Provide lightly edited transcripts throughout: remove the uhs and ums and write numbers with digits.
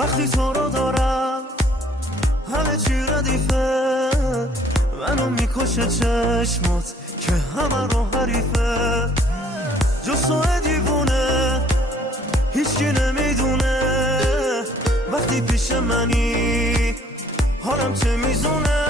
وقتی تو رو دارم همه چی ردیفه، منو میکشه چشمات که همه رو حریفه. جز تو دیوونه هیچکی نمیدونه وقتی پیش منی حالم چه میزونه.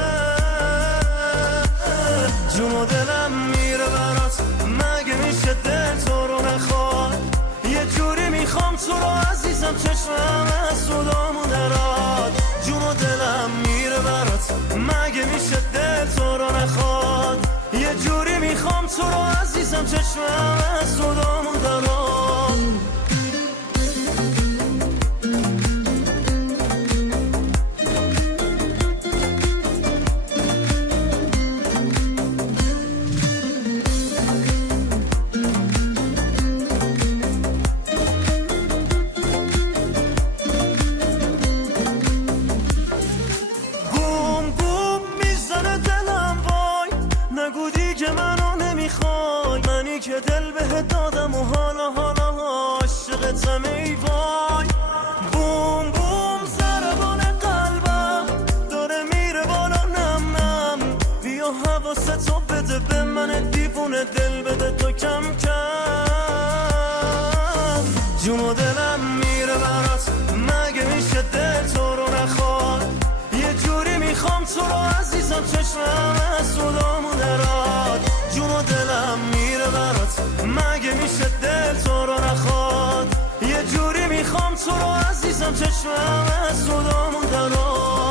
جون و دلم میره برات، مگه میشه دل تو رو نخواد؟ یه جوری میخوام تو رو عزیزم، چشمم از صدامو دراد. جون و دلم میره برات، مگه میشه دل تو رو نخواد؟ یه جوری میخوام تو رو عزیزم، چشمم از صدامو دراد. که دل بهت دادم و حالا عاشقتم ای وای. بوم بوم ضربان قلبم داره میره بالا نم نم، بیا حواستو بده به من دیوونه، دل بده تو کم کم. جون و دلم میره برات، مگه میشه دل تو رو نخواد؟ یه جوری میخوام تو رو عزیزم، چشمم از صدامو دراد. جون و دلم میره برات، مگه میشه دل تو رو نخواد؟ یه جوری میخوام تو رو عزیزم، چشمم از صدامو دراد.